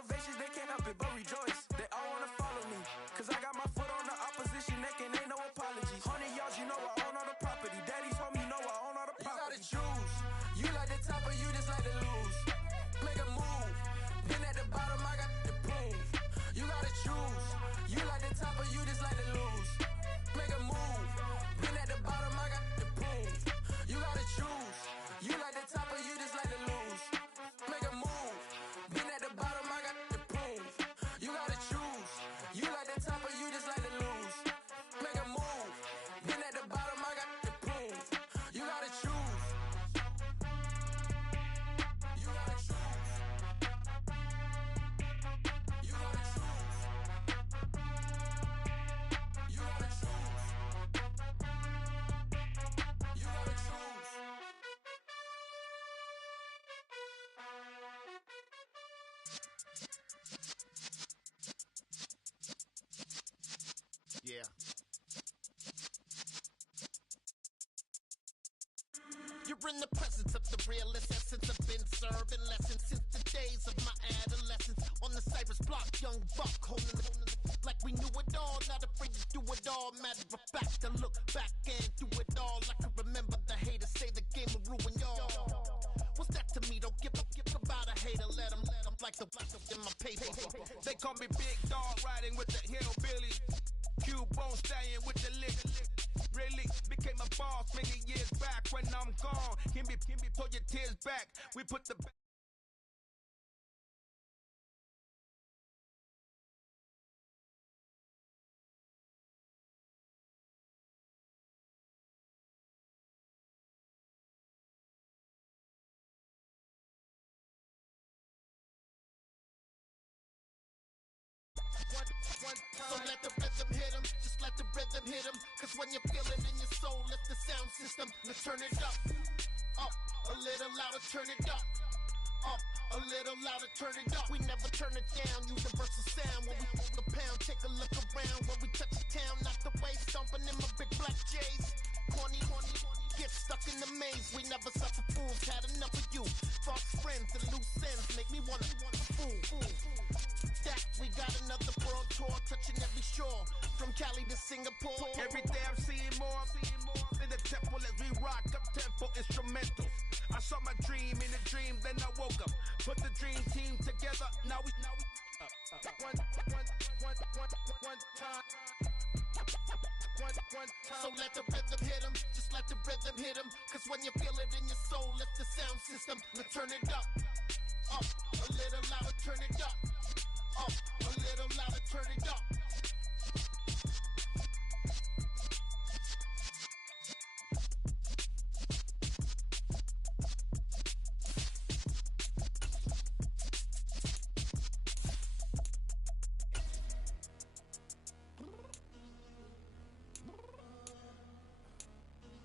ovations, they can't help it but rejoice. They all wanna follow me, cause I got my foot on the opposition neck and ain't no apologies. 100 yards, you know I own all the property. Daddy told me, you know I own all the property. You gotta choose. You like the top or you just like to lose. Make a move. Been at the bottom, I got the proof. You gotta choose. You like the top or you just like to lose. Make a move. Been at the bottom, I got the proof. You gotta choose. You like the top or you just like to lose. Make a move. Been at the bottom, I got the proof. You gotta choose. You like the top or you just like to lose. Make a move. Been at the bottom, I got the proof. You gotta choose. You gotta choose. You gotta choose. You gotta choose. You gotta choose. Yeah. You're in the presence of the realest essence. I've been serving lessons since the days of my adolescence. On the Cypress block, young buck holding it like we knew it all. Not afraid to do it all. Matter of fact, to look back and do it all. I can remember the haters say the game will ruin y'all. What's that to me? Don't give about a hater. Let them like the in my paper. They call me Big Dog, riding with the hillbilly. Q-Bone staying with the lick. Really became a boss many years back. When I'm gone, can be pull your tears back. We put the So let the rhythm hit him, just let the rhythm hit him. Cause when you feel it in your soul, lift the sound system. Let's turn it up, a little louder, turn it up, a little louder, turn it up. We never turn it down, universal sound. When we hold the pound, take a look around. When we touch the town, knock the way, stomping in my big black J's. Corny, get stuck in the maze. We never suffer fools, had enough of you. False friends and loose ends make me wanna fool. That we got another world tour, touching every shore, from Cali to Singapore. every day I'm seeing more in the temple as we rock up tempo instrumentals. I saw my dream in a dream, then I woke up. Put the dream team together. Now we one time. So let the rhythm hit him, just let the rhythm hit him. Cause when you feel it in your soul, lift the sound system. Let's turn it up, a little louder, turn it up, a little louder, turn it up.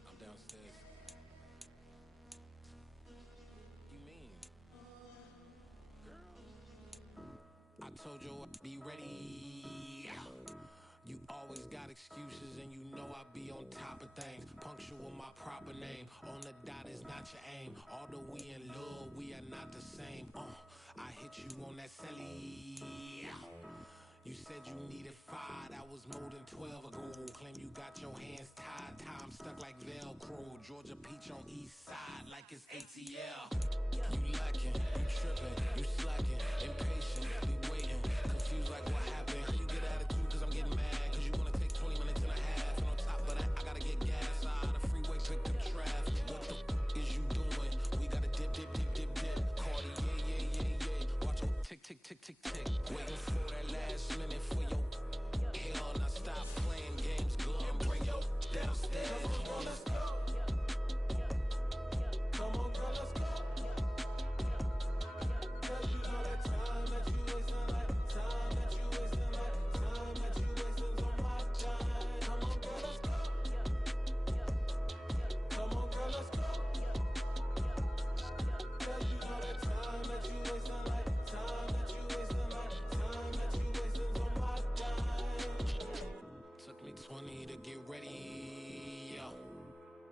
I'm downstairs. You mean? Girl. I told you I'd be ready. You always got excuses and you know I be on top of things. Punctual my proper name. On the dot is not your aim. Although we in love, we are not the same. I hit you on that celly. You said you needed 5, that was more than 12 ago. Claim you got your hands tied, time stuck like Velcro. Georgia Peach on east side like it's ATL. You lacking, you tripping, you slacking, impatient, be waiting, confused like what happened. You get attitude cause I'm getting mad, cause you wanna take 20 minutes and a half. And on top of that, I gotta get gas out of the freeway, pick up traffic. What the is you doing? We gotta dip. Cardi, yeah. Watch your tick. Waiting for that last minute for your hell. Now stop playing games, go and bring your downstairs. Come on, let's go. Come on, girl, let's go. Cause you know that time that you wasting, like time that you wasting, like time that you wasting on my time. Come on, girl, let's go. Come on, girl, let's go. Cause you know that time that you wasting, like time that you wasting, like time that you wasting on my time. Took me 20 to get ready, yo.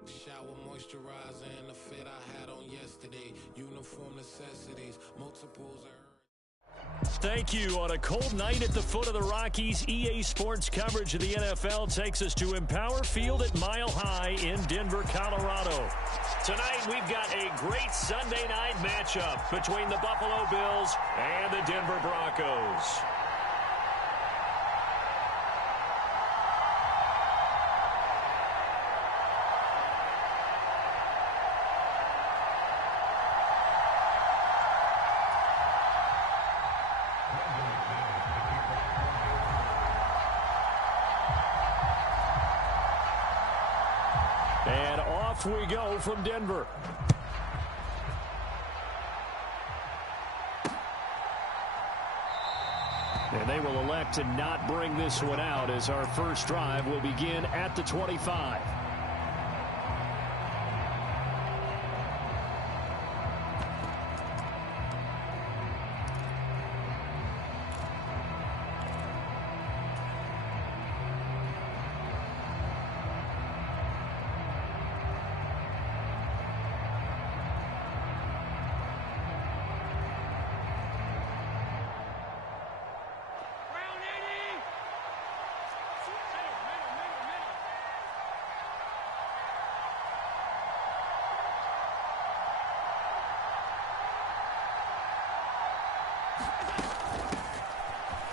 Shower, moisturizer, and the fit I had on yesterday. Uniform necessities, multiples are Thank you. On a cold night at the foot of the Rockies, EA Sports coverage of the NFL takes us to Empower Field at Mile High in Denver, Colorado. Tonight, we've got a great Sunday night matchup between the Buffalo Bills and the Denver Broncos. And off we go from Denver. And they will elect to not bring this one out as our first drive will begin at the 25.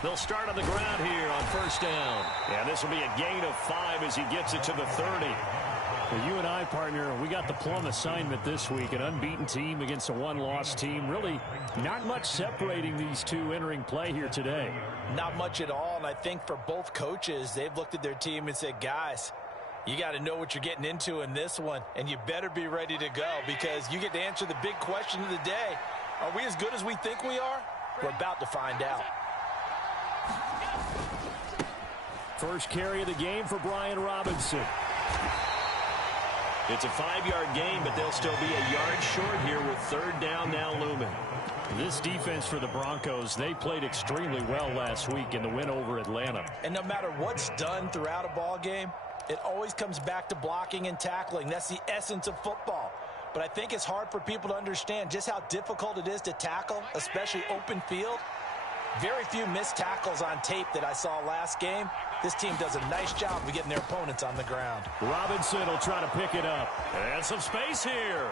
They'll start on the ground here on first down. And this will be a gain of 5 as he gets it to the 30. Well, you and I, partner, we got the plum assignment this week. An unbeaten team against a one-loss team. Really not much separating these two entering play here today. Not much at all, and I think for both coaches, they've looked at their team and said, guys, you got to know what you're getting into in this one, and you better be ready to go because you get to answer the big question of the day. Are we as good as we think we are? We're about to find out. First carry of the game for Brian Robinson. It's a 5-yard gain, but they'll still be a yard short here with third down now looming. This defense for the Broncos, they played extremely well last week in the win over Atlanta. And no matter what's done throughout a ball game, it always comes back to blocking and tackling. That's the essence of football. But I think it's hard for people to understand just how difficult it is to tackle, especially open field. Very few missed tackles on tape that I saw last game. This team does a nice job of getting their opponents on the ground. Robinson will try to pick it up. And some space here.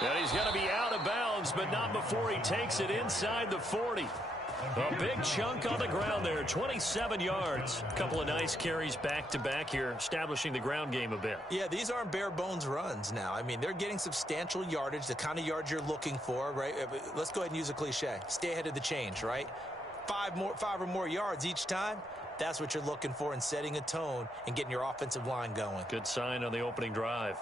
And he's going to be out of bounds, but not before he takes it inside the 40. A big chunk on the ground there, 27 yards. A couple of nice carries back-to-back here, establishing the ground game a bit. Yeah, these aren't bare-bones runs now. I mean, they're getting substantial yardage, the kind of yards you're looking for, right? Let's go ahead and use a cliche. Stay ahead of the change, right? 5 or more yards each time. That's what you're looking for in setting a tone and getting your offensive line going. Good sign on the opening drive.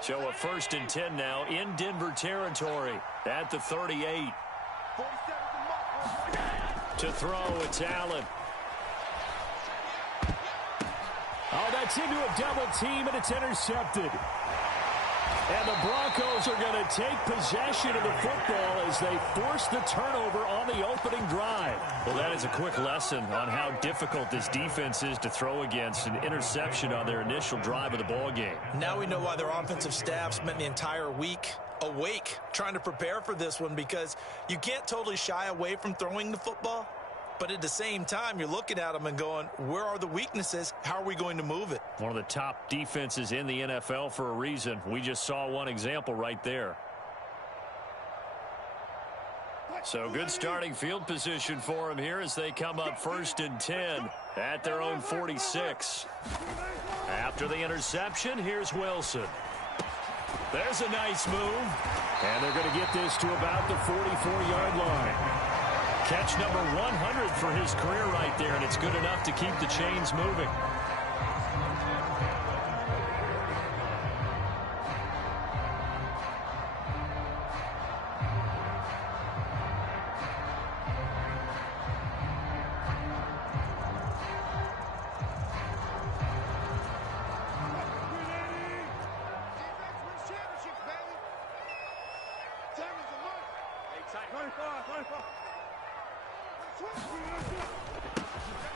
So a 1st and 10 now in Denver territory at the 38. To throw, it's Allen. Oh, that's into a double team, and it's intercepted. And the Broncos are going to take possession of the football as they force the turnover on the opening drive. Well, that is a quick lesson on how difficult this defense is to throw against. An interception on their initial drive of the ball game. Now we know why their offensive staff spent the entire week awake trying to prepare for this one, because you can't totally shy away from throwing the football. But at the same time, you're looking at them and going, where are the weaknesses? How are we going to move it? One of the top defenses in the NFL for a reason. We just saw one example right there. So good starting field position for them here as they come up 1st and 10 at their own 46. After the interception, here's Wilson. There's a nice move. And they're going to get this to about the 44-yard line. Catch number 100 for his career right there, and it's good enough to keep the chains moving.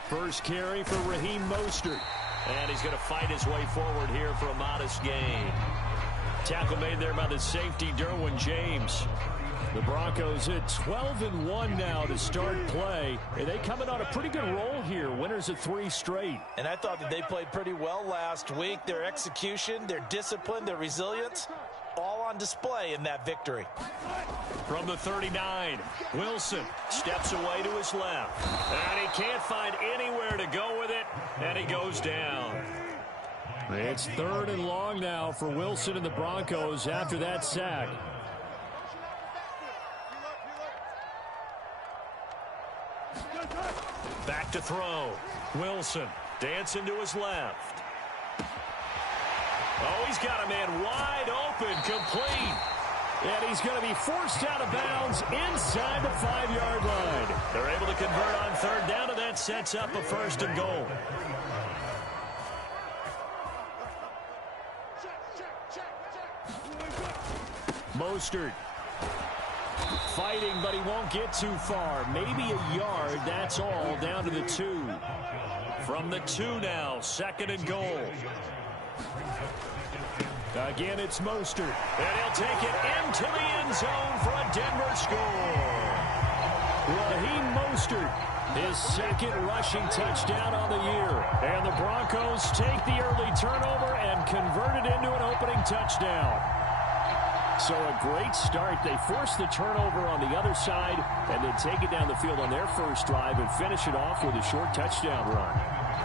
First carry for Raheem Mostert. And he's going to fight his way forward here for a modest gain. Tackle made there by the safety, Derwin James. The Broncos at 12-1 now to start play. And they come in on a pretty good roll here. Winners of 3 straight. And I thought that they played pretty well last week. Their execution, their discipline, their resilience, all on display in that victory. From the 39, Wilson steps away to his left. And he can't find anywhere to go with it. And he goes down. It's 3rd and long now for Wilson and the Broncos after that sack. Back to throw. Wilson dancing to his left. Oh, he's got a man wide open, complete. And he's going to be forced out of bounds inside the 5-yard line. They're able to convert on 3rd down, and that sets up a 1st and goal. Mostert fighting, but he won't get too far. Maybe a yard, that's all, down to the 2. From the 2 now, 2nd and goal. Again, it's Mostert. And he'll take it into the end zone for a Denver score. Raheem Mostert, his 2nd rushing touchdown on the year. And the Broncos take the early turnover and convert it into an opening touchdown. So a great start. They force the turnover on the other side and then take it down the field on their first drive and finish it off with a short touchdown run.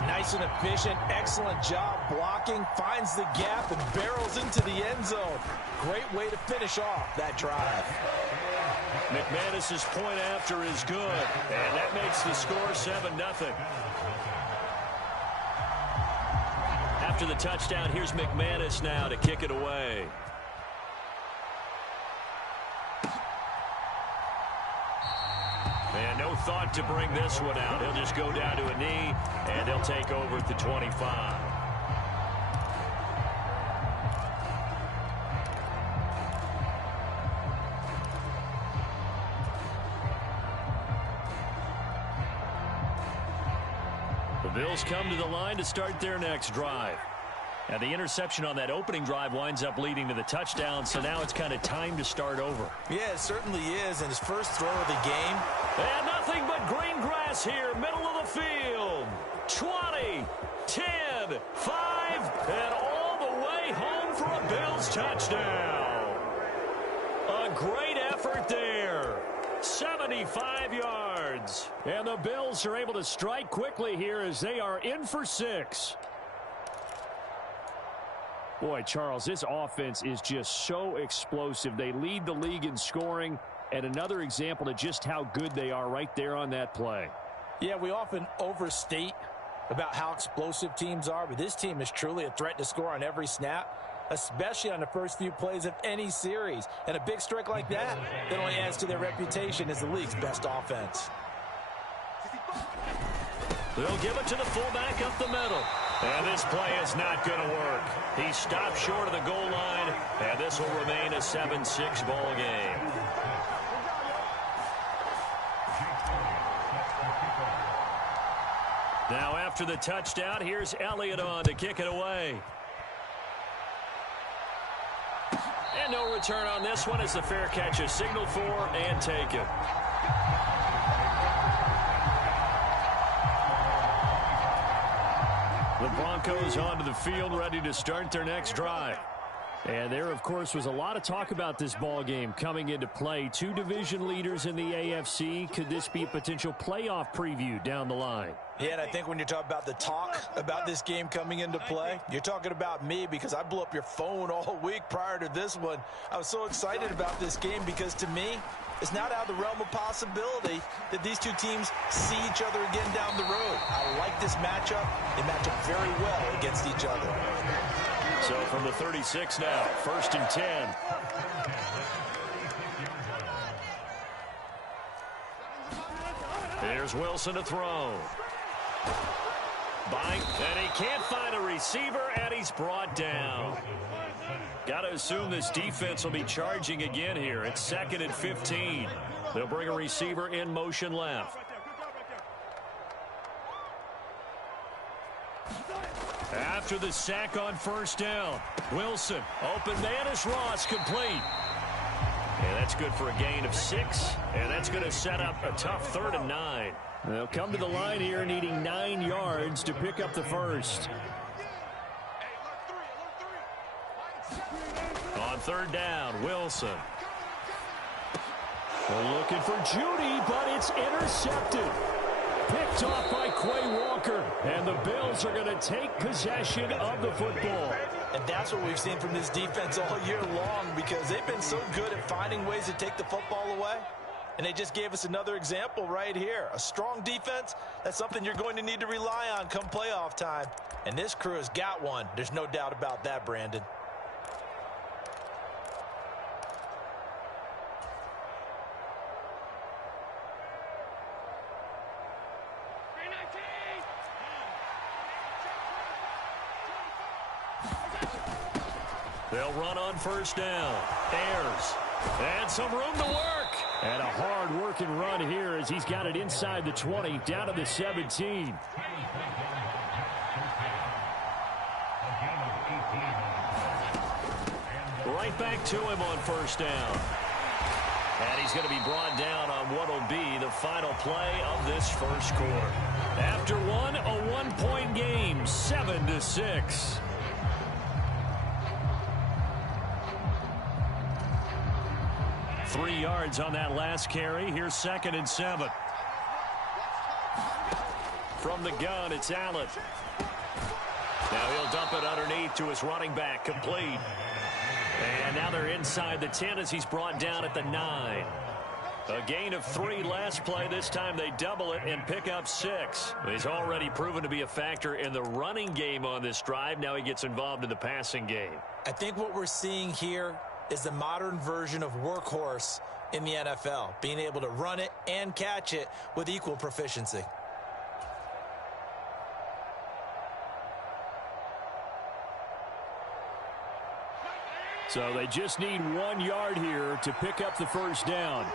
Nice and efficient, excellent job blocking, finds the gap and barrels into the end zone. Great way to finish off that drive. McManus's point after is good, and that makes the score 7-0. After the touchdown, here's McManus now to kick it away. And no thought to bring this one out. He'll just go down to a knee, and he'll take over at the 25. The Bills come to the line to start their next drive. And the interception on that opening drive winds up leading to the touchdown, so now it's kind of time to start over. Yeah, it certainly is. And his first throw of the game. And nothing but green grass here, middle of the field. 20, 10, 5, and all the way home for a Bills touchdown. A great effort there. 75 yards. And the Bills are able to strike quickly here as they are in for 6. Boy, Charles, this offense is just so explosive. They lead the league in scoring, and another example of just how good they are right there on that play. Yeah, we often overstate about how explosive teams are, but this team is truly a threat to score on every snap, especially on the first few plays of any series. And a big strike like that, it only adds to their reputation as the league's best offense. They'll give it to the fullback up the middle. And this play is not going to work. He stopped short of the goal line, and this will remain a 7-6 ball game. Now after the touchdown, here's Elliott on to kick it away. And no return on this one as the fair catch is signaled for and taken. The Broncos onto the field, ready to start their next drive. And there, of course, was a lot of talk about this ball game coming into play. 2 division leaders in the AFC. Could this be a potential playoff preview down the line? Yeah, and I think when you're talking about the talk about this game coming into play, you're talking about me because I blew up your phone all week prior to this one. I was so excited about this game because to me, it's not out of the realm of possibility that these two teams see each other again down the road. I like this matchup. They match up very well against each other. So from the 36 now, 1st and 10. Here's Wilson to throw. Bite, and he can't find a receiver, and he's brought down. Got to assume this defense will be charging again here. It's 2nd and 15. They'll bring a receiver in motion left. After the sack on first down, Wilson, open man is Ross, complete. And that's good for a gain of 6, and that's going to set up a tough 3rd and 9. They'll come to the line here needing 9 yards to pick up the first. On 3rd down, Wilson. They're looking for Judy, but it's intercepted. Picked off by Quay Walker, and the Bills are going to take possession of the football. And that's what we've seen from this defense all year long, because they've been so good at finding ways to take the football away. And they just gave us another example right here. A strong defense, that's something you're going to need to rely on come playoff time. And this crew has got one. There's no doubt about that, Brandon. They'll run on first down. Ayers. And some room to work. And a hard-working run here as he's got it inside the 20, down to the 17. Right back to him on first down. And he's going to be brought down on what will be the final play of this first quarter. After one, a one-point game, 7-6. 3 yards on that last carry. Here's 2nd and 7. From the gun, it's Allen. Now he'll dump it underneath to his running back, complete. And now they're inside the 10 as he's brought down at the 9. A gain of 3 last play. This time they double it and pick up 6. He's already proven to be a factor in the running game on this drive. Now he gets involved in the passing game. I think what we're seeing here is the modern version of workhorse in the NFL, being able to run it and catch it with equal proficiency. So they just need 1 yard here to pick up the first down.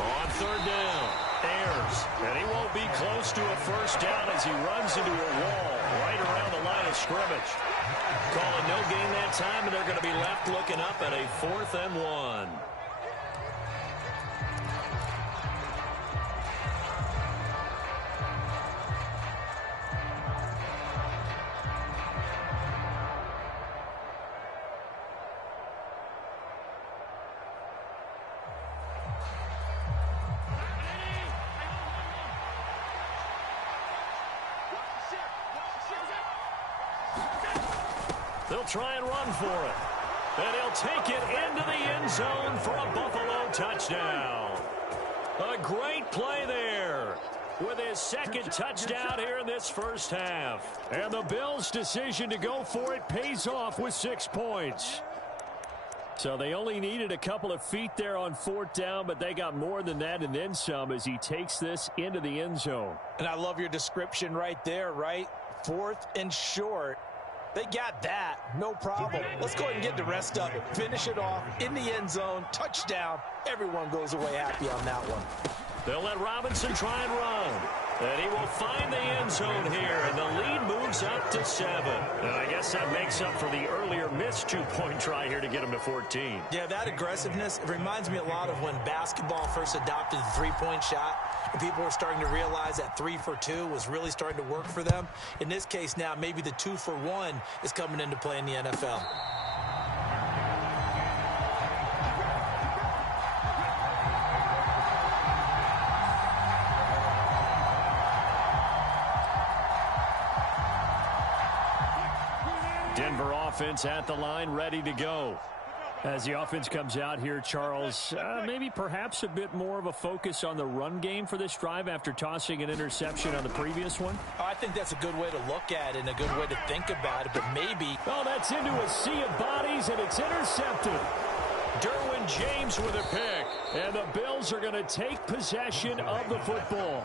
On 3rd down, Ayers. And he won't be close to a first down as he runs into a wall right around the line of scrimmage. Calling no gain that time, and they're going to be left looking up at a 4th and 1. They'll try and run for it. And he'll take it into the end zone for a Buffalo touchdown. A great play there with his 2nd touchdown here in this first half. And the Bills' decision to go for it pays off with 6 points. So they only needed a couple of feet there on 4th down, but they got more than that and then some as he takes this into the end zone. And I love your description right there, right? 4th and short. They got that. No problem. Let's go ahead and get the rest of it. Finish it off in the end zone. Touchdown. Everyone goes away happy on that one. They'll let Robinson try and run. And he will find the end zone here, and the lead moves up to 7. And I guess that makes up for the earlier missed 2-point try here to get him to 14. Yeah, that aggressiveness, it reminds me a lot of when basketball first adopted the 3-point shot, and people were starting to realize that 3 for 2 was really starting to work for them. In this case now, maybe the 2 for 1 is coming into play in the NFL. Denver offense at the line, ready to go. As the offense comes out here, Charles, maybe perhaps a bit more of a focus on the run game for this drive after tossing an interception on the previous one? I think that's a good way to look at it and a good way to think about it, but maybe... Oh, that's into a sea of bodies, and it's intercepted. Derwin James with a pick, and the Bills are going to take possession of the football.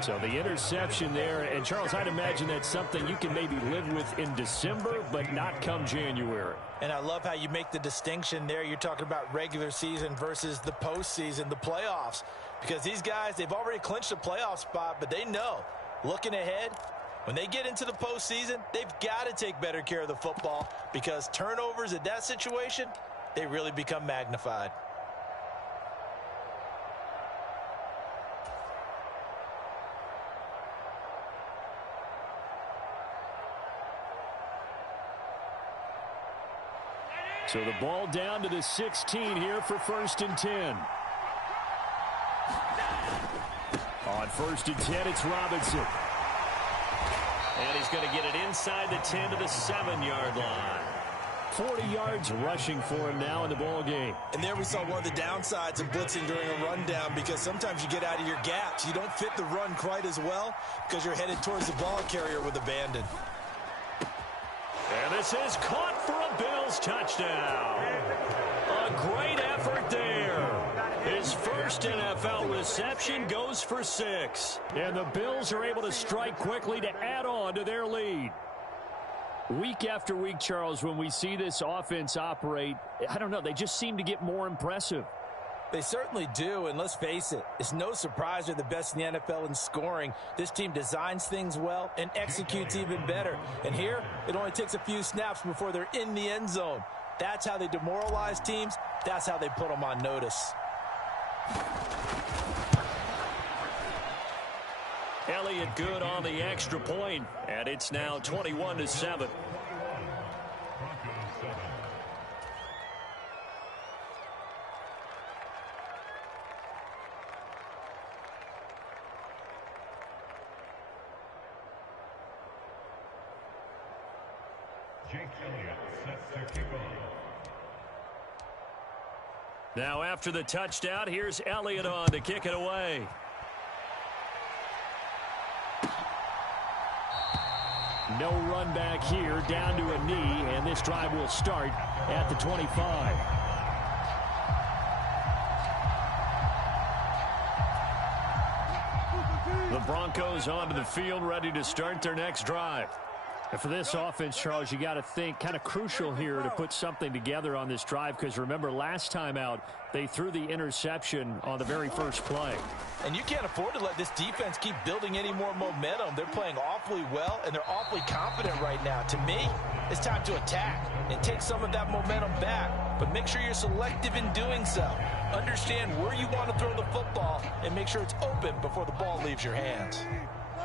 So the interception there, and Charles, I'd imagine that's something you can maybe live with in December, but not come January. And I love how you make the distinction there. You're talking about regular season versus the postseason, the playoffs. Because these guys, they've already clinched a playoff spot, but they know, looking ahead, when they get into the postseason, they've got to take better care of the football because turnovers in that situation, they really become magnified. So the ball down to the 16 here for 1st and 10. On 1st and 10, it's Robinson. And he's going to get it inside the 10 to the 7-yard line. 40 yards rushing for him now in the ball game. And there we saw one of the downsides of blitzing during a rundown because sometimes you get out of your gaps. You don't fit the run quite as well because you're headed towards the ball carrier with abandon. And this is caught for a Bills touchdown. A great effort there. His first NFL reception goes for 6. And the Bills are able to strike quickly to add on to their lead. Week after week, Charles, when we see this offense operate, I don't know, they just seem to get more impressive. They certainly do, and let's face it, it's no surprise they're the best in the NFL in scoring. This team designs things well and executes even better. And here, it only takes a few snaps before they're in the end zone. That's how they demoralize teams. That's how they put them on notice. Elliott good on the extra point, and it's now 21-7. Now after the touchdown, here's Elliott on to kick it away. No run back here, down to a knee, and this drive will start at the 25. The Broncos onto the field, ready to start their next drive. And for this offense, Charles, you got to think kind of crucial here to put something together on this drive because remember last time out they threw the interception on the very first play. And you can't afford to let this defense keep building any more momentum. They're playing awfully well and they're awfully confident right now. To me, it's time to attack and take some of that momentum back, but make sure you're selective in doing so. Understand where you want to throw the football and make sure it's open before the ball leaves your hands.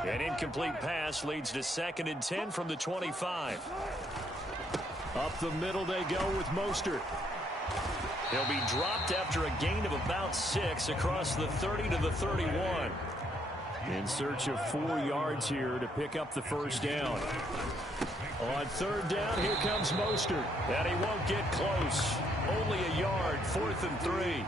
An incomplete pass leads to 2nd and 10 from the 25. Up the middle they go with Mostert. He'll be dropped after a gain of about 6 across the 30 to the 31. In search of 4 yards here to pick up the first down. On 3rd down, here comes Mostert. And he won't get close. Only a yard, 4th and 3.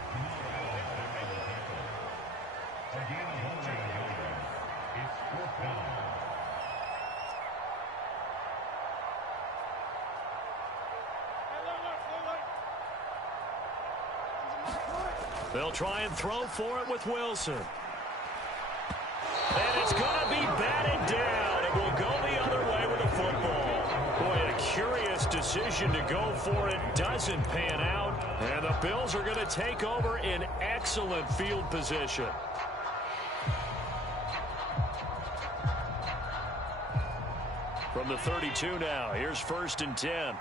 They'll try and throw for it with Wilson. And it's going to be batted down. It will go the other way with the football. Boy, a curious decision to go for it. Doesn't pan out. And the Bills are going to take over in excellent field position. From the 32 now, here's 1st and 10.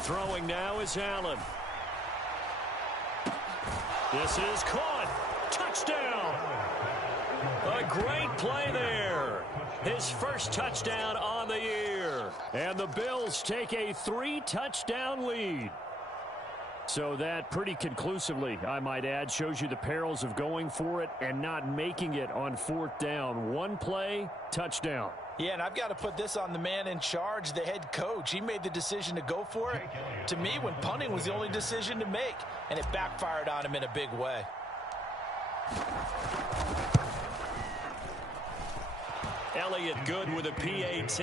Throwing now is Allen. This is caught. Touchdown. A great play there. His first touchdown on the year. And the Bills take a 3-touchdown lead. So that pretty conclusively, I might add, shows you the perils of going for it and not making it on 4th down. One play, touchdown. Yeah, and I've got to put this on the man in charge, the head coach. He made the decision to go for it. To me, when punting was the only decision to make, and it backfired on him in a big way. Elliott good with a PAT,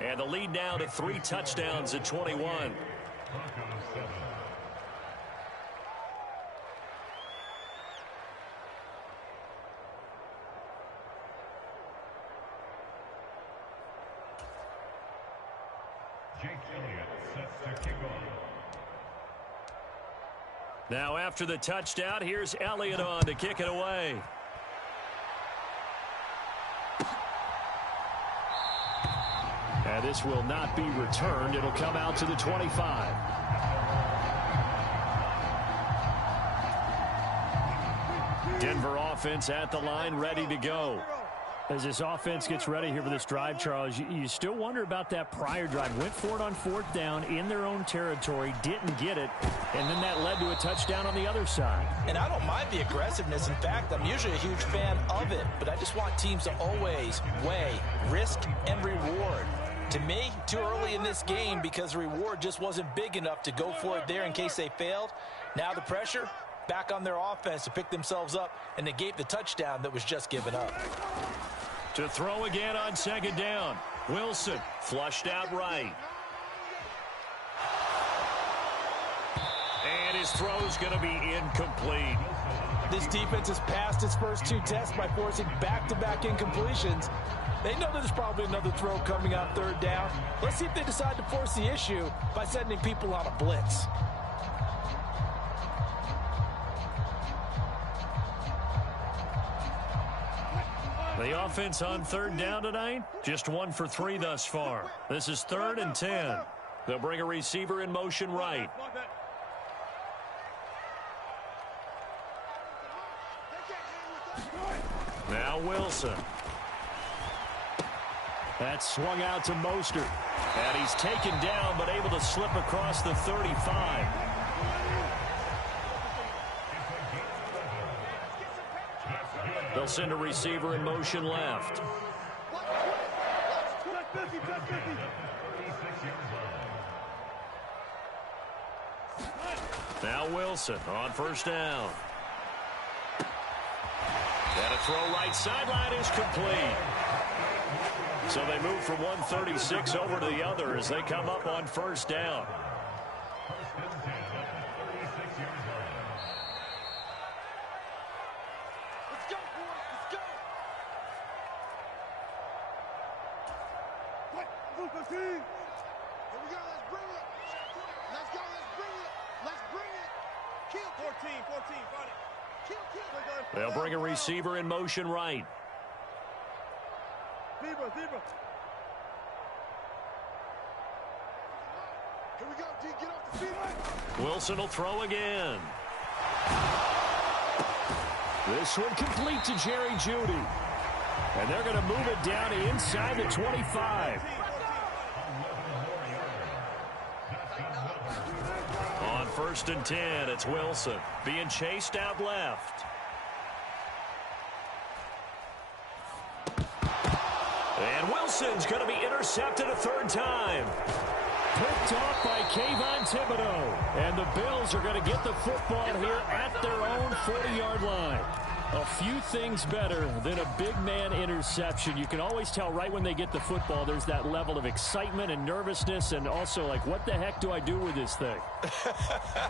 and the lead now to 3 touchdowns at 21. Now after the touchdown, here's Elliott on to kick it away. And this will not be returned. It'll come out to the 25. Denver offense at the line, ready to go. As this offense gets ready here for this drive, Charles, you still wonder about that prior drive. Went for it on 4th down in their own territory, didn't get it, and then that led to a touchdown on the other side. And I don't mind the aggressiveness. In fact, I'm usually a huge fan of it, but I just want teams to always weigh risk and reward. To me, too early in this game because the reward just wasn't big enough to go for it there in case they failed. Now the pressure back on their offense to pick themselves up and negate the touchdown that was just given up. To throw again on 2nd down. Wilson flushed out right. And his throw's going to be incomplete. This defense has passed its first 2 tests by forcing back-to-back incompletions. They know there's probably another throw coming on 3rd down. Let's see if they decide to force the issue by sending people on a blitz. The offense on 3rd down tonight, just 1 for 3 thus far. This is 3rd and 10. They'll bring a receiver in motion right. Now Wilson. That's swung out to Mostert. And he's taken down but able to slip across the 35. They'll send a receiver in motion left. Now Wilson on 1st down. And a throw right sideline is complete. So they move from 136 over to the other as they come up on 1st down. They'll bring a receiver in motion right. Zebra. Here we go, D, get off the field. Wilson will throw again. This one complete to Jerry Jeudy. And they're going to move it down inside the 25. On 1st and 10, it's Wilson being chased out left. And Wilson's going to be intercepted a 3rd time. Picked off by Kayvon Thibodeau. And the Bills are going to get the football here at their own 40-yard line. A few things better than a big man interception. You can always tell right when they get the football, there's that level of excitement and nervousness, and also like, what the heck do I do with this thing?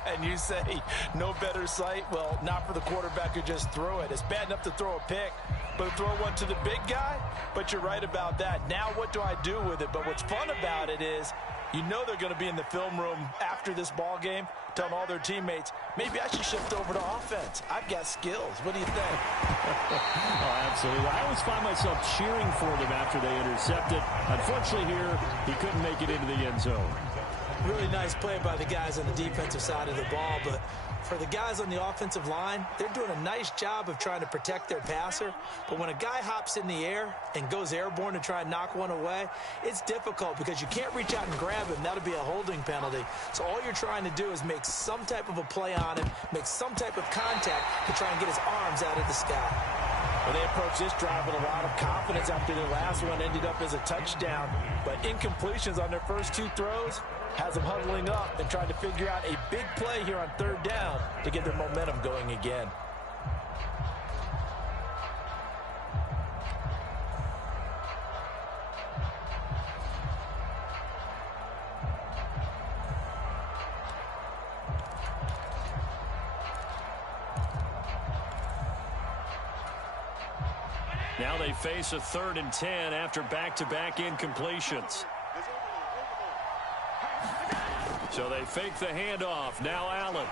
And you say no better sight? Well, not for the quarterback who just threw it. It's bad enough to throw a pick, but to throw one to the big guy? But you're right about that. Now what do I do with it? But what's fun about it is you know they're going to be in the film room after this ball game telling all their teammates, maybe I should shift over to offense. I've got skills. What do you think? Oh, absolutely. I always find myself cheering for them after they intercept it. Unfortunately here, he couldn't make it into the end zone. Really nice play by the guys on the defensive side of the ball, but for the guys on the offensive line, they're doing a nice job of trying to protect their passer. But when a guy hops in the air and goes airborne to try and knock one away, it's difficult because you can't reach out and grab him. That'll be a holding penalty. So all you're trying to do is make some type of a play on him, make some type of contact to try and get his arms out of the sky. Well, they approached this drive with a lot of confidence after their last one ended up as a touchdown. But incompletions on their first 2 throws has them huddling up and trying to figure out a big play here on 3rd down to get their momentum going again. Now they face a 3rd and 10 after back-to-back incompletions. So they fake the handoff. Now Allen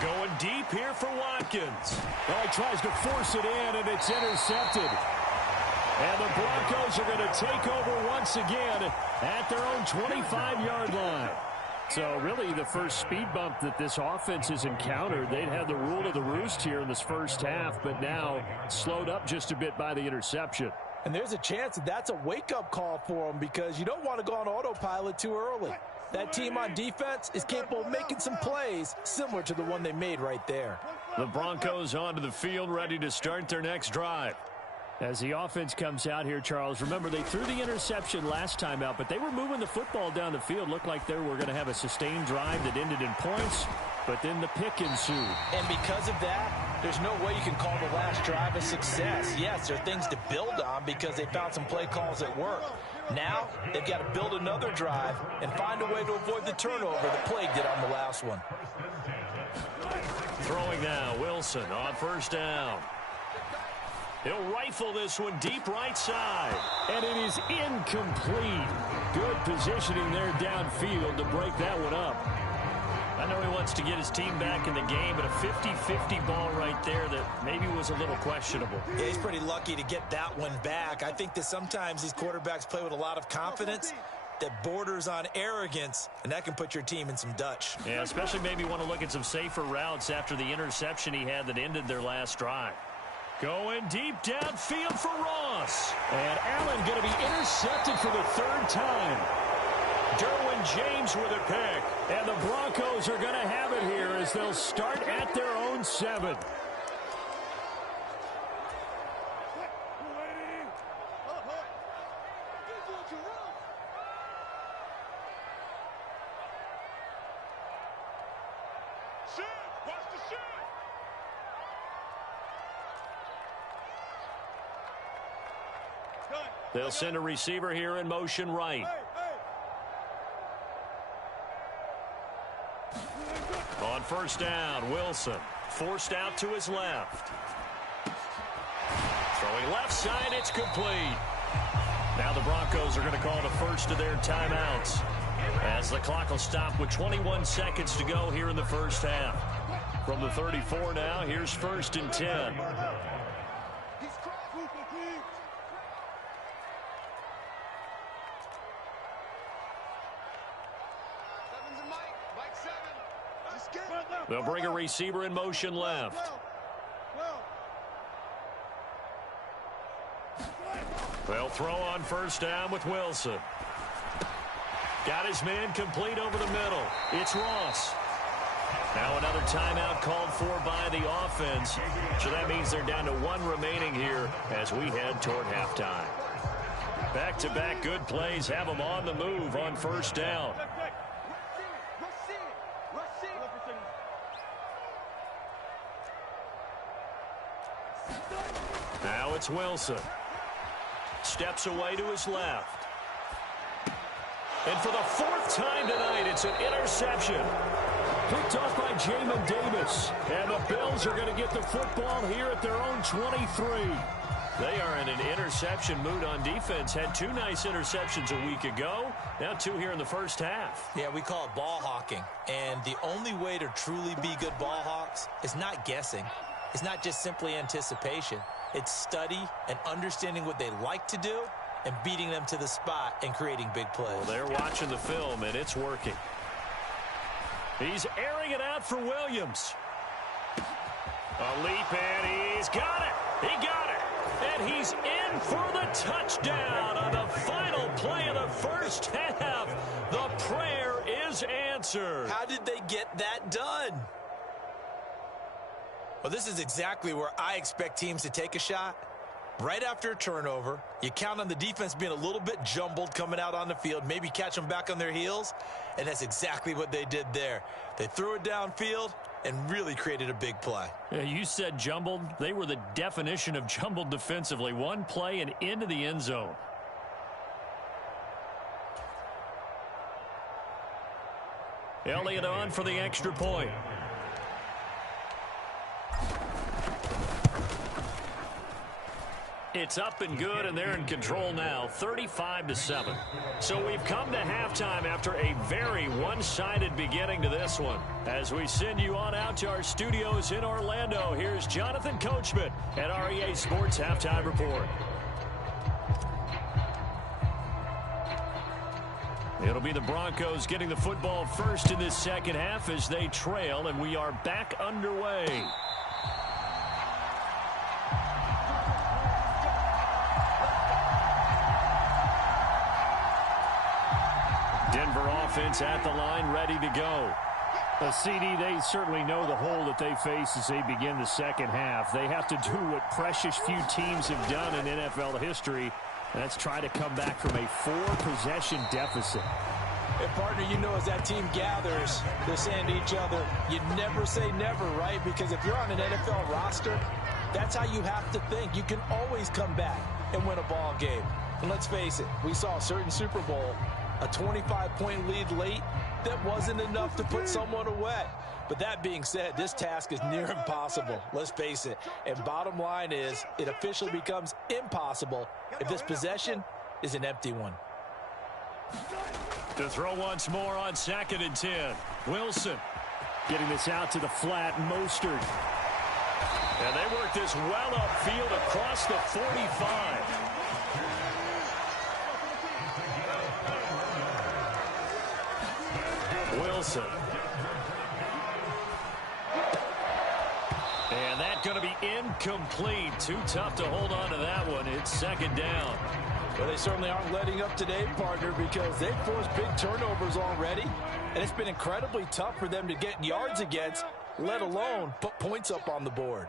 going deep here for Watkins. Well, he tries to force it in, and it's intercepted. And the Broncos are going to take over once again at their own 25-yard line. So really the first speed bump that this offense has encountered. They'd had the rule of the roost here in this first half, but now slowed up just a bit by the interception. And there's a chance that that's a wake-up call for them, because you don't want to go on autopilot too early. That team on defense is capable of making some plays similar to the one they made right there. The Broncos onto the field, ready to start their next drive. As the offense comes out here, Charles, remember they threw the interception last time out, but they were moving the football down the field. Looked like they were going to have a sustained drive that ended in points, but then the pick ensued. And because of that, there's no way you can call the last drive a success. Yes, there are things to build on because they found some play calls that work. Now, they've got to build another drive and find a way to avoid the turnover that Plague did on the last one. Throwing now, Wilson on first down. He'll rifle this one deep right side. And it is incomplete. Good positioning there downfield to break that one up. I know he wants to get his team back in the game, but a 50-50 ball right there that maybe was a little questionable. Yeah, he's pretty lucky to get that one back. I think that sometimes these quarterbacks play with a lot of confidence that borders on arrogance, and that can put your team in some Dutch. Yeah, especially maybe want to look at some safer routes after the interception he had that ended their last drive. Going deep downfield for Ross. And Allen going to be intercepted for the third time. Derwin James with a pick. And the Broncos are going to have it here as they'll start at their own 7. They'll send a receiver here in motion right. On first down, Wilson forced out to his left. Throwing left side, it's complete. Now the Broncos are going to call the first of their timeouts as the clock will stop with 21 seconds to go here in the first half. From the 34 now, here's first and 10. They'll bring a receiver in motion left. They'll throw on first down with Wilson. Got his man complete over the middle. It's Ross. Now another timeout called for by the offense. So that means they're down to 1 remaining here as we head toward halftime. Back-to-back good plays have them on the move on first down. Now it's Wilson. Steps away to his left. And for the 4th time tonight, it's an interception. Picked off by Jamin Davis. And the Bills are going to get the football here at their own 23. They are in an interception mood on defense. Had 2 nice interceptions a week ago. Now 2 here in the first half. Yeah, we call it ball hawking. And the only way to truly be good ball hawks is not guessing. It's not just simply anticipation. It's study and understanding what they like to do and beating them to the spot and creating big plays. Well, they're watching the film, and it's working. He's airing it out for Williams. A leap, and he's got it. He got it. And he's in for the touchdown on the final play of the first half. The prayer is answered. How did they get that done? Well, this is exactly where I expect teams to take a shot. Right after a turnover, you count on the defense being a little bit jumbled coming out on the field, maybe catch them back on their heels, and that's exactly what they did there. They threw it downfield and really created a big play. Yeah, you said jumbled. They were the definition of jumbled defensively. One play and into the end zone. Elliott on for the extra point. It's up and good, and they're in control now, 35-7. So we've come to halftime after a very one-sided beginning to this one. As we send you on out to our studios in Orlando, here's Jonathan Coachman at REA Sports Halftime Report. It'll be the Broncos getting the football first in this second half as they trail, and we are back underway. Denver offense at the line, ready to go. CD, they certainly know the hole that they face as they begin the second half. They have to do what precious few teams have done in NFL history. That's try to come back from a 4-possession deficit. And, partner, you know as that team gathers, they're saying to each other, you never say never, right? Because if you're on an NFL roster, that's how you have to think. You can always come back and win a ball game. And let's face it, we saw a certain Super Bowl, a 25-point lead late, that wasn't enough to put someone away. But that being said, this task is near impossible. Let's face it. And bottom line is, it officially becomes impossible if this possession is an empty one. To throw once more on 2nd and 10. Wilson getting this out to the flat. Mostert. And they work this well upfield across the 45. Wilson. And that's going to be incomplete. Too tough to hold on to that one. It's 2nd down. Well, they certainly aren't letting up today, partner, because they've forced big turnovers already, and it's been incredibly tough for them to get yards against, let alone put points up on the board.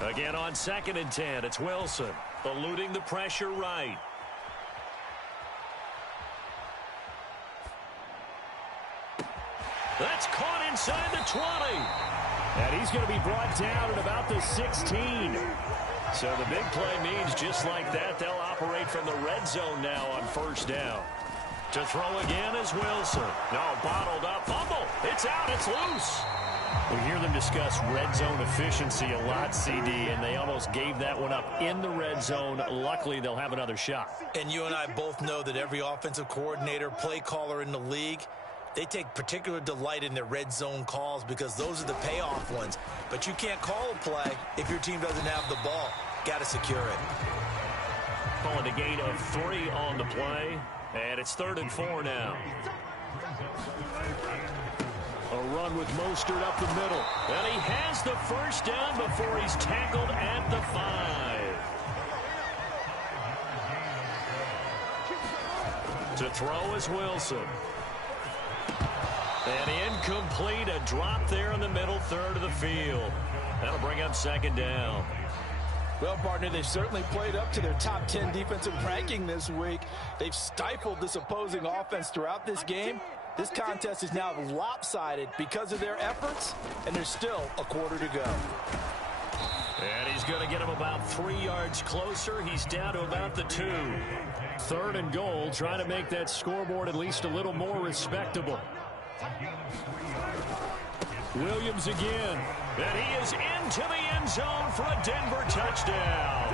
Again on 2nd and 10, it's Wilson, eluding the pressure right. That's caught inside the 20. And he's going to be brought down at about the 16. So the big play means just like that, they'll operate from the red zone now on 1st down. To throw again is Wilson. No, bottled up. Fumble. It's out. It's loose. We hear them discuss red zone efficiency a lot, CD, and they almost gave that one up in the red zone. Luckily, they'll have another shot. And you and I both know that every offensive coordinator, play caller in the league, they take particular delight in their red zone calls because those are the payoff ones. But you can't call a play if your team doesn't have the ball. Got to secure it. Calling a gain of 3 on the play, and it's 3rd and 4 now. A run with Mostert up the middle. And he has the 1st down before he's tackled at the 5. To throw is Wilson. And incomplete, a drop there in the middle third of the field. That'll bring up 2nd down. Well, partner, they've certainly played up to their top 10 defensive ranking this week. They've stifled this opposing offense throughout this game. This contest is now lopsided because of their efforts, and there's still a quarter to go. And he's going to get him about 3 yards closer. He's down to about the 2. 3rd and goal, trying to make that scoreboard at least a little more respectable. Williams again. And he is into the end zone for a Denver touchdown.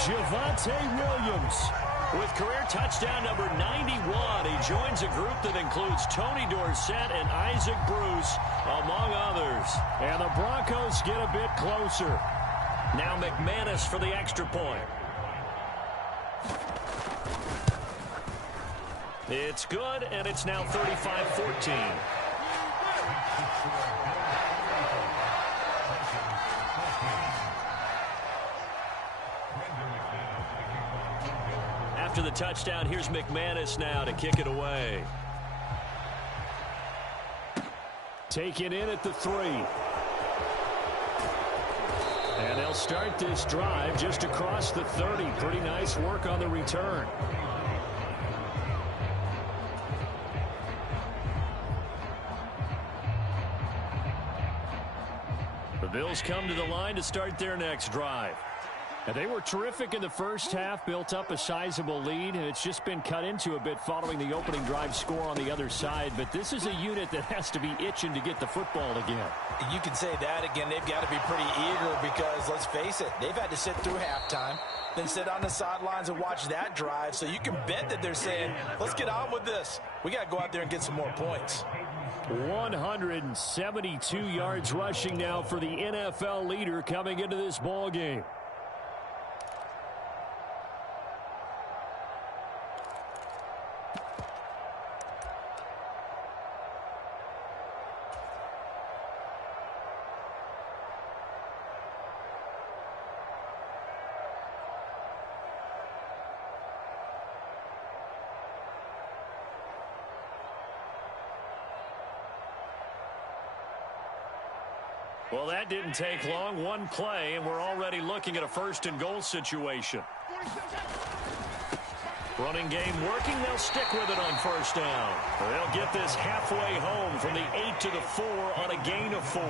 Javonte Williams. With career touchdown number 91, he joins a group that includes Tony Dorsett and Isaac Bruce, among others. And the Broncos get a bit closer. Now McManus for the extra point. It's good, and it's now 35-14. After the touchdown, here's McManus now to kick it away. Take it in at the 3. And they'll start this drive just across the 30. Pretty nice work on the return. The Bills come to the line to start their next drive. And they were terrific in the first half, built up a sizable lead, and it's just been cut into a bit following the opening drive score on the other side. But this is a unit that has to be itching to get the football again. You can say that again. They've got to be pretty eager because, let's face it, they've had to sit through halftime, then sit on the sidelines and watch that drive. So you can bet that they're saying, let's get on with this. We got to go out there and get some more points. 172 yards rushing now for the NFL leader coming into this ball game. Well, that didn't take long. One play, and we're already looking at a first-and-goal situation. Running game working. They'll stick with it on first down. They'll get this halfway home from the 8 to the 4 on a gain of 4.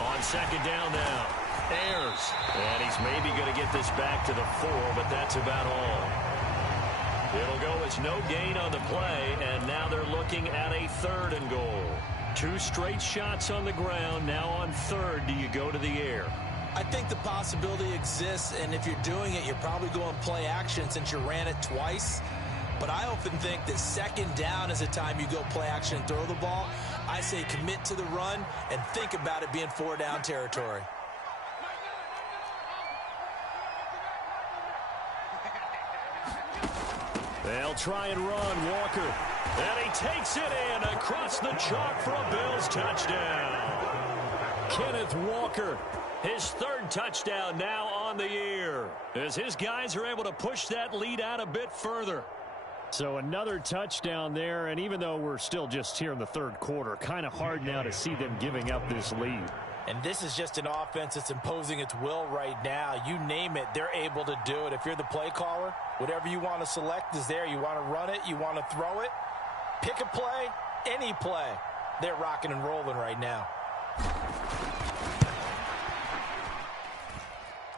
On second down now. Ayers. And he's maybe going to get this back to the 4, but that's about all. It'll go as no gain on the play, and now they're looking at a 3rd and goal. 2 straight shots on the ground. Now on 3rd, do you go to the air? I think the possibility exists, and if you're doing it, you're probably going play action since you ran it twice. But I often think that second down is a time you go play action and throw the ball. I say commit to the run and think about it being 4-down territory. They'll try and run. Walker. And he takes it in across the chalk for a Bills touchdown. Kenneth Walker, his 3rd touchdown now on the year, as his guys are able to push that lead out a bit further. So another touchdown there, and even though we're still just here in the 3rd quarter, kind of hard now to see them giving up this lead. And this is just an offense that's imposing its will right now. You name it, they're able to do it. If you're the play caller, whatever you want to select is there. You want to run it, you want to throw it. Pick a play, any play. They're rocking and rolling right now.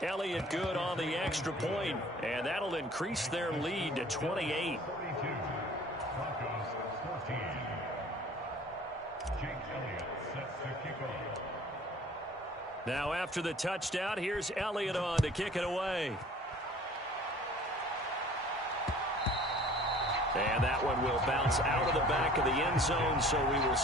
Elliott good on the extra point, and that'll increase their lead to 28. Now after the touchdown, here's Elliott on to kick it away. And that one will bounce out of the back of the end zone, so we will...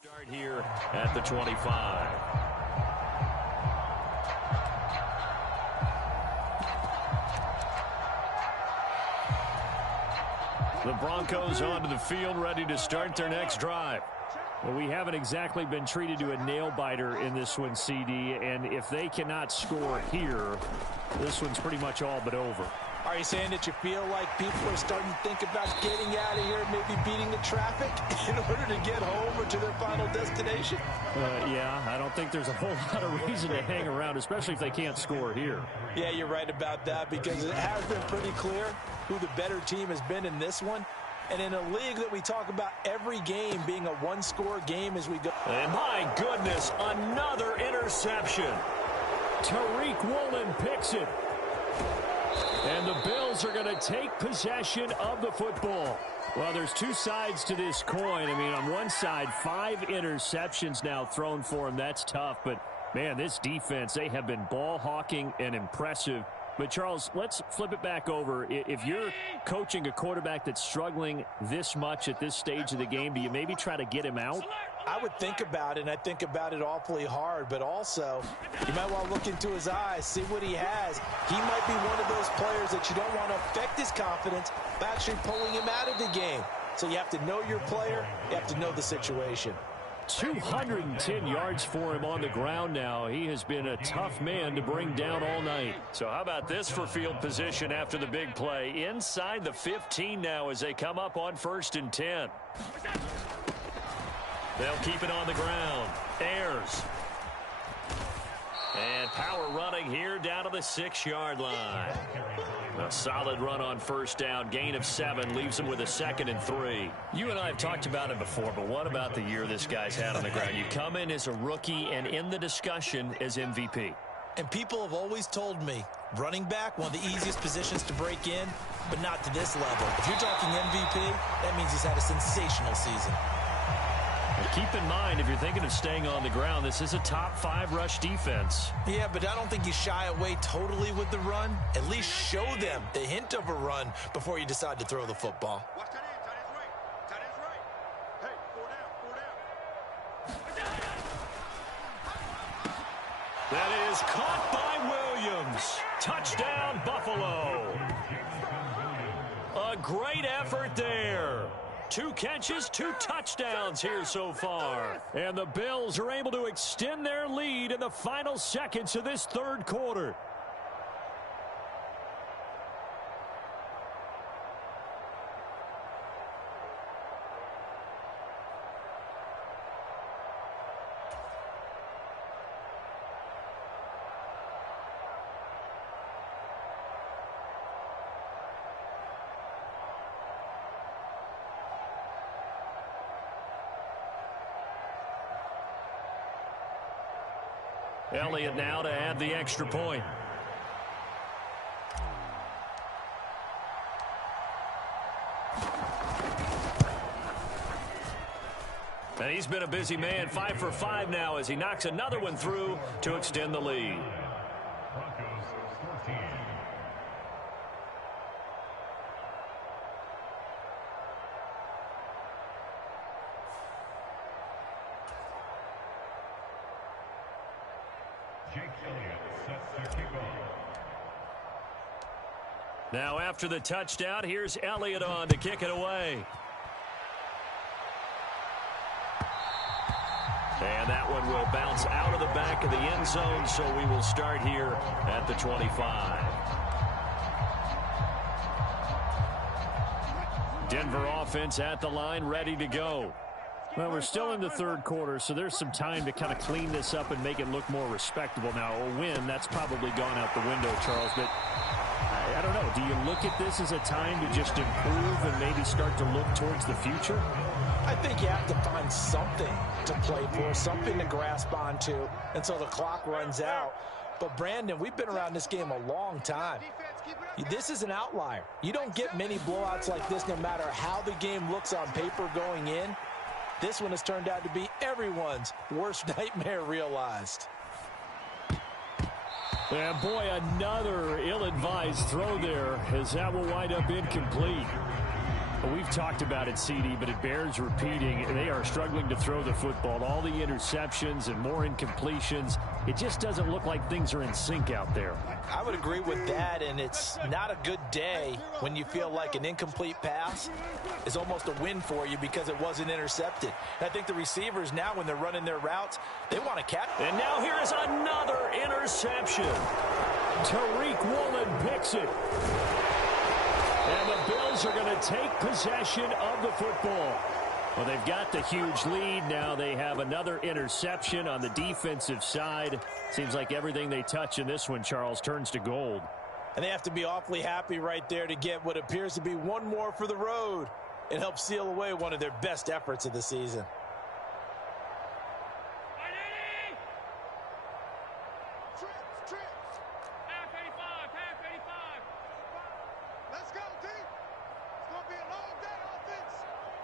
Start here at the 25. The Broncos onto the field, ready to start their next drive. Well, we haven't exactly been treated to a nail-biter in this one, CD, and if they cannot score here, this one's pretty much all but over. Are you saying that you feel like people are starting to think about getting out of here, maybe beating the traffic in order to get home or to their final destination? Yeah, I don't think there's a whole lot of reason to hang around, especially if they can't score here. Yeah, you're right about that, because it has been pretty clear who the better team has been in this one. And in a league that we talk about every game being a one-score game as we go. And my goodness, another interception. Tariq Woolen picks it. And the Bills are going to take possession of the football. Well, there's two sides to this coin. I mean, on one side, 5 interceptions now thrown for him. That's tough. But, man, this defense, they have been ball hawking and impressive. But, Charles, let's flip it back over. If you're coaching a quarterback that's struggling this much at this stage of the game, do you maybe try to get him out? I would think about it, and I think about it awfully hard. But also, you might want to look into his eyes, see what he has. He might be one of those players that you don't want to affect his confidence by actually pulling him out of the game. So you have to know your player. You have to know the situation. 210 yards for him on the ground now. He has been a tough man to bring down all night. So how about this for field position after the big play? Inside the 15 now as they come up on 1st and 10. They'll keep it on the ground. Ayers. And power running here down to the 6-yard line. A solid run on 1st down. Gain of 7 leaves him with a 2nd and 3. You and I have talked about it before, but what about the year this guy's had on the ground? You come in as a rookie and in the discussion as MVP. And people have always told me, running back, one of the easiest positions to break in, but not to this level. If you're talking MVP, that means he's had a sensational season. And keep in mind, if you're thinking of staying on the ground, this is a top 5 rush defense. Yeah, but I don't think you shy away totally with the run. At least show them the hint of a run before you decide to throw the football. Watch that in, tight end's right. Hey, 4 down. That is caught by Williams. Touchdown, Buffalo. A great effort there. 2 catches, 2 touchdowns here so far. And the Bills are able to extend their lead in the final seconds of this 3rd quarter. Elliott now to add the extra point. And he's been a busy man, 5 for 5 now as he knocks another one through to extend the lead. Now after the touchdown, here's Elliott on to kick it away. And that one will bounce out of the back of the end zone, so we will start here at the 25. Denver offense at the line, ready to go. Well, we're still in the 3rd quarter, so there's some time to kind of clean this up and make it look more respectable. Now, a win, that's probably gone out the window, Charles, but I don't know. Do you look at this as a time to just improve and maybe start to look towards the future? I think you have to find something to play for, something to grasp onto until the clock runs out. But, Brandon, we've been around this game a long time. This is an outlier. You don't get many blowouts like this no matter how the game looks on paper going in. This one has turned out to be everyone's worst nightmare realized. And, boy, another ill-advised throw there as that will wind up incomplete. Well, we've talked about it, CD, but it bears repeating. They are struggling to throw the football. All the interceptions and more incompletions. It just doesn't look like things are in sync out there. I would agree with that, and it's not a good day when you feel like an incomplete pass is almost a win for you because it wasn't intercepted. And I think the receivers now, when they're running their routes, they want to catch. And now here is another interception. Tariq Woolen picks it. And the Bills are going to take possession of the football. Well, they've got the huge lead. Now they have another interception on the defensive side. Seems like everything they touch in this one, Charles, turns to gold. And they have to be awfully happy right there to get what appears to be one more for the road. and help seal away one of their best efforts of the season. Let's go, D. It's going to be a long day, offense.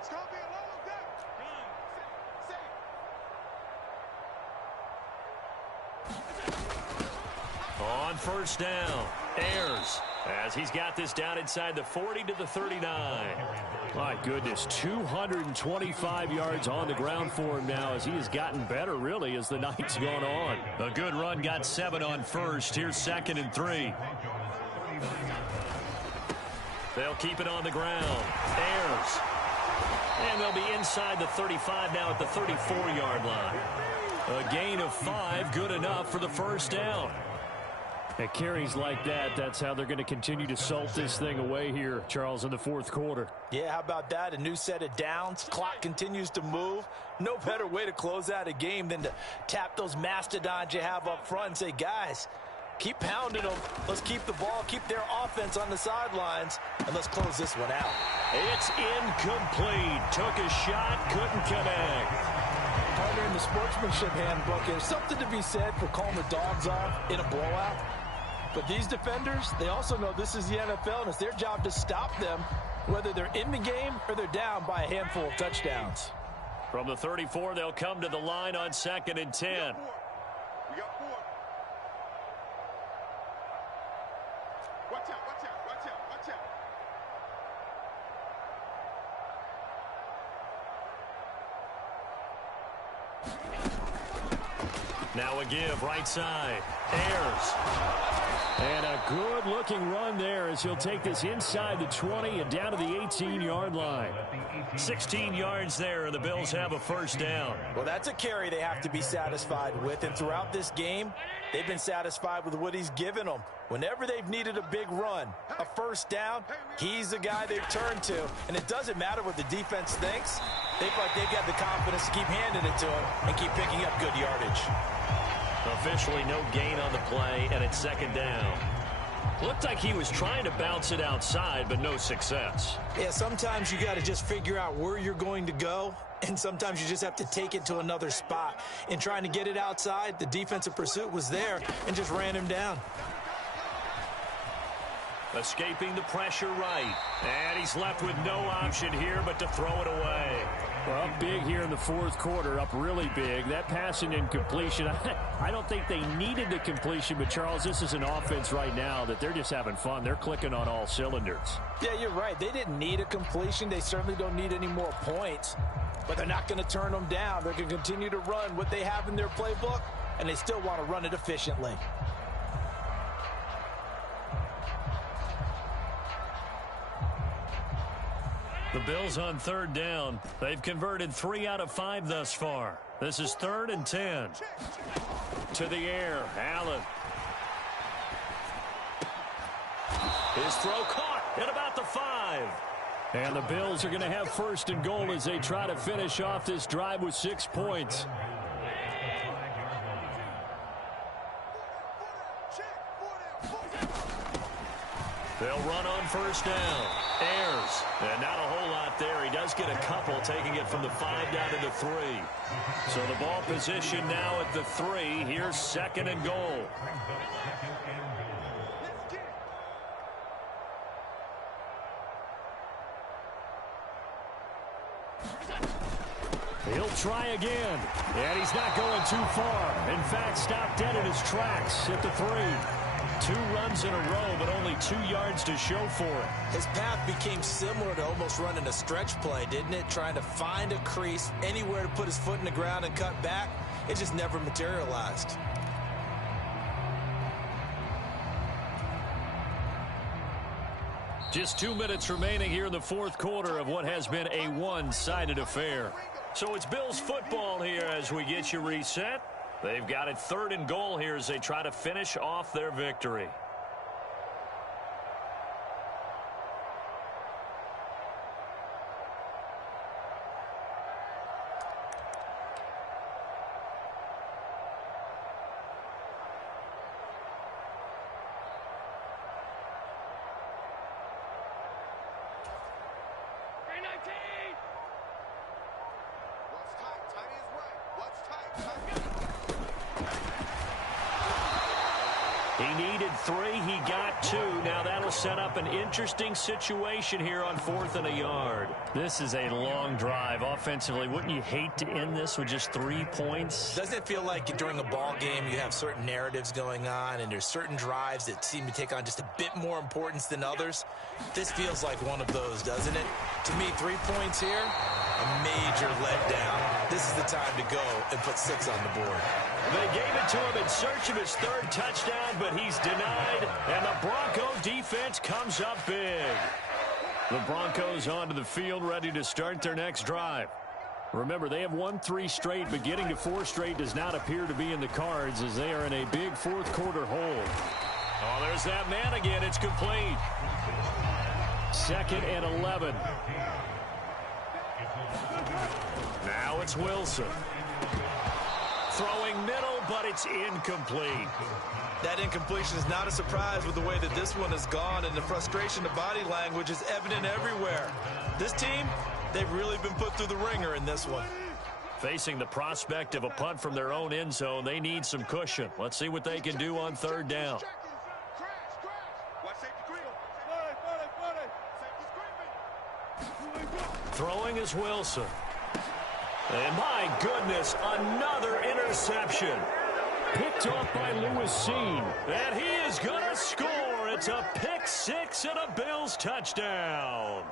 It's going to be a long day. On first down, Ayers, as he's got this down inside the 40 to the 39. My goodness, 225 yards on the ground for him now as he has gotten better, really, as the night's gone on. A good run, got 7 on first. Here's 2nd and 3. They'll keep it on the ground. Ayers. And they'll be inside the 35 now at the 34-yard line. A gain of 5, good enough for the first down. At carries like that, that's how they're going to continue to salt this thing away here, Charles, in the fourth quarter. Yeah, how about that? A new set of downs. Clock continues to move. No better way to close out a game than to tap those mastodons you have up front and say, guys, keep pounding them. Let's keep the ball, keep their offense on the sidelines, and let's close this one out. It's incomplete. Took a shot, couldn't connect. Partner, in the sportsmanship handbook, there's something to be said for calling the dogs off in a blowout. But these defenders, they also know this is the NFL, and it's their job to stop them, whether they're in the game or they're down by a handful of touchdowns. From the 34, they'll come to the line on 2nd and 10. We got 4. Watch out, watch out, watch out, watch out. Now a give, right side. Ayers. And a good-looking run there as he'll take this inside the 20 and down to the 18-yard line. 16 yards there, and the Bills have a first down. Well, that's a carry they have to be satisfied with, and throughout this game, they've been satisfied with what he's given them. Whenever they've needed a big run, a first down, he's the guy they've turned to. And it doesn't matter what the defense thinks. They feel like they've got the confidence to keep handing it to him and keep picking up good yardage. Officially no gain on the play, and it's 2nd down. Looked like he was trying to bounce it outside, but no success. Yeah, sometimes you got to just figure out where you're going to go, and sometimes you just have to take it to another spot. In trying to get it outside, the defensive pursuit was there and just ran him down. Escaping the pressure right. And he's left with no option here but to throw it away. Well, big here in the fourth quarter, up really big. That passing incompletion, I don't think they needed the completion, but, Charles, this is an offense right now that they're just having fun. They're clicking on all cylinders. Yeah, you're right. They didn't need a completion. They certainly don't need any more points, but they're not going to turn them down. They're going to continue to run what they have in their playbook, and they still want to run it efficiently. The Bills on 3rd down. They've converted 3 out of 5 thus far. This is 3rd and 10. To the air, Allen. His throw caught at about the 5. And the Bills are going to have 1st and goal as they try to finish off this drive with 6 points. They'll run on 1st down. Ayers. And not a whole lot there. He does get a couple, taking it from the 5 down to the 3. So the ball position now at the 3. Here's 2nd and goal. He'll try again. And he's not going too far. In fact, stopped dead in his tracks at the 3. 2 runs in a row, but only 2 yards to show for it. His path became similar to almost running a stretch play, didn't it? Trying to find a crease, anywhere to put his foot in the ground and cut back. It just never materialized. Just 2 minutes remaining here in the fourth quarter of what has been a one-sided affair. So it's Bills football here as we get you reset. They've got it 3rd and goal here as they try to finish off their victory. He needed 3. He got 2. Now that'll set up an interesting situation here on 4th and a yard. This is a long drive. Offensively, wouldn't you hate to end this with just 3 points? Doesn't it feel like during a ball game you have certain narratives going on and there's certain drives that seem to take on just a bit more importance than others? This feels like one of those, doesn't it? To me, 3 points here, a major letdown. This is the time to go and put 6 on the board. They gave it to him in search of his 3rd touchdown, but he's denied, and the Bronco defense comes up big. The Broncos onto the field, ready to start their next drive. Remember, they have won 3 straight, but getting to 4 straight does not appear to be in the cards as they are in a big 4th quarter hole. Oh, there's that man again. It's complete. 2nd and 11. Now it's Wilson. Throwing middle, but it's incomplete. That incompletion is not a surprise with the way that this one has gone, and the frustration of body language is evident everywhere. This team, they've really been put through the ringer in this one. Facing the prospect of a punt from their own end zone, they need some cushion. Let's see what they can do on 3rd down. Throwing is Wilson. And my goodness, another interception. Picked off by Lewis Seen. And he is going to score. It's a pick 6 and a Bills touchdown.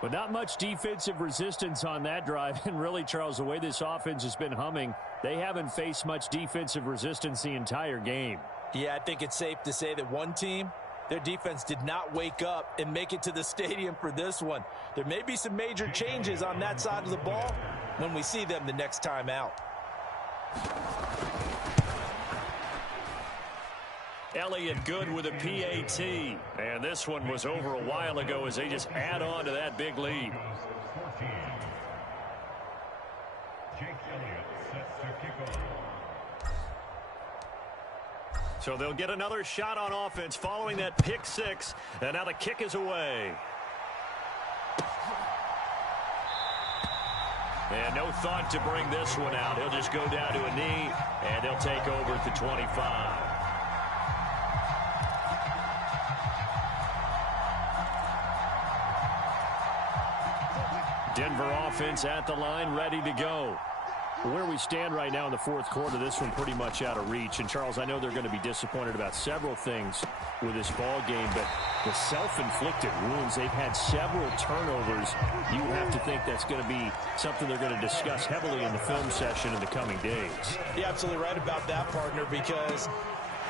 But not much defensive resistance on that drive. And really, Charles, the way this offense has been humming, they haven't faced much defensive resistance the entire game. Yeah, I think it's safe to say that one team, their defense did not wake up and make it to the stadium for this one. There may be some major changes on that side of the ball when we see them the next time out. Elliott good with a PAT. And this one was over a while ago as they just add on to that big lead. So they'll get another shot on offense following that pick 6. And now the kick is away. And no thought to bring this one out. He'll just go down to a knee, and they'll take over at the 25. Denver offense at the line, ready to go. Where we stand right now in the 4th quarter, this one pretty much out of reach. And, Charles, I know they're going to be disappointed about several things with this ball game, but the self-inflicted wounds, they've had several turnovers. You have to think that's going to be something they're going to discuss heavily in the film session in the coming days. You're absolutely right about that, partner, because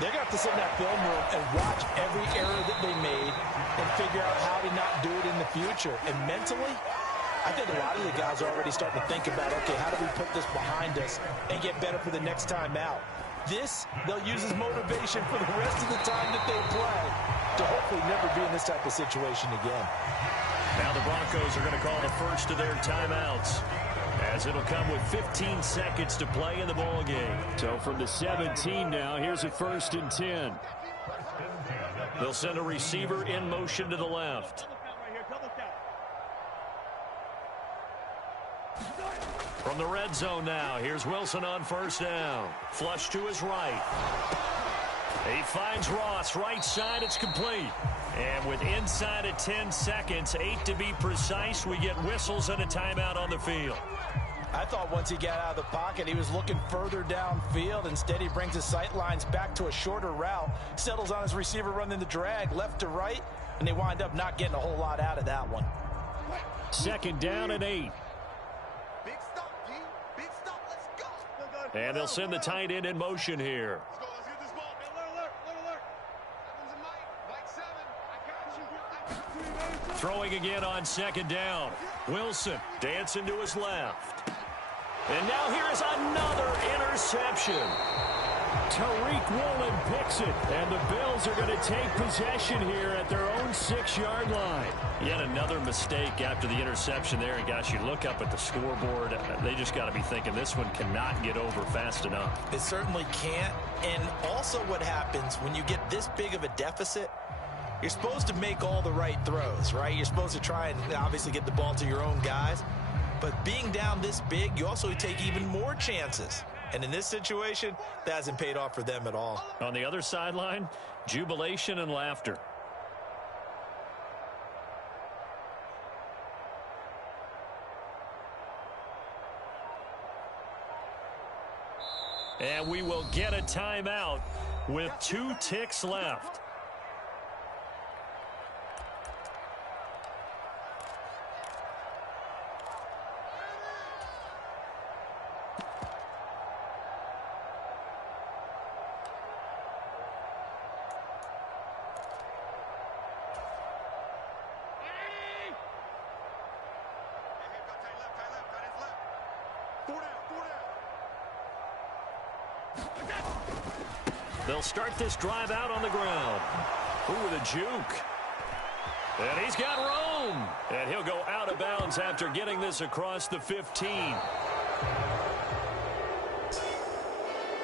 they're going to have to sit in that film room and watch every error that they made and figure out how to not do it in the future. And mentally, I think a lot of the guys are already starting to think about, okay, how do we put this behind us and get better for the next time out? This, they'll use as motivation for the rest of the time that they play to hopefully never be in this type of situation again. Now the Broncos are going to call the first of their timeouts, as it'll come with 15 seconds to play in the ball game. So from the 17 now, here's a 1st and 10. They'll send a receiver in motion to the left. From the red zone now, here's Wilson on 1st down. Flush to his right. He finds Ross, right side, it's complete. And with inside of 10 seconds, 8 to be precise, we get whistles and a timeout on the field. I thought once he got out of the pocket, he was looking further downfield. Instead, he brings his sight lines back to a shorter route, settles on his receiver running the drag left to right, and they wind up not getting a whole lot out of that one. 2nd down and 8. And they'll send the tight end in motion here. Throwing again on 2nd down. Wilson dancing to his left. And now here's another interception. Tariq Woolen picks it, and the Bills are going to take possession here at their own 6-yard line. Yet another mistake after the interception there. And, gosh, you look up at the scoreboard, they just got to be thinking this one cannot get over fast enough. It certainly can't. And also what happens when you get this big of a deficit, you're supposed to make all the right throws, right? You're supposed to try and obviously get the ball to your own guys. But being down this big, you also take even more chances. And in this situation, that hasn't paid off for them at all. On the other sideline, jubilation and laughter. And we will get a timeout with 2 ticks left. They'll start this drive out on the ground. Ooh, with a juke. And he's got room. And he'll go out of bounds after getting this across the 15.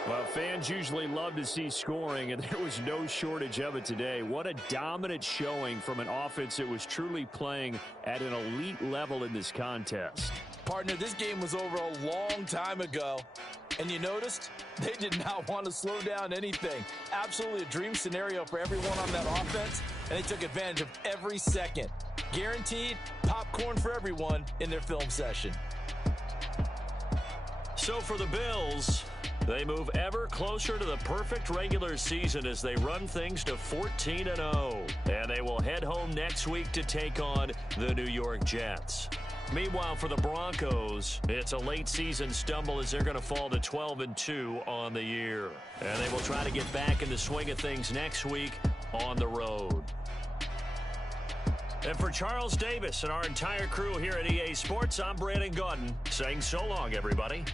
Well, fans usually love to see scoring, and there was no shortage of it today. What a dominant showing from an offense that was truly playing at an elite level in this contest. Partner, this game was over a long time ago. And you noticed they did not want to slow down anything. Absolutely a dream scenario for everyone on that offense, and they took advantage of every second. Guaranteed popcorn for everyone in their film session. So for the Bills, they move ever closer to the perfect regular season as they run things to 14-0. And they will head home next week to take on the New York Jets. Meanwhile, for the Broncos, it's a late season stumble as they're going to fall to 12-2 on the year. And they will try to get back in the swing of things next week on the road. And for Charles Davis and our entire crew here at EA Sports, I'm Brandon Gaudin saying so long, everybody.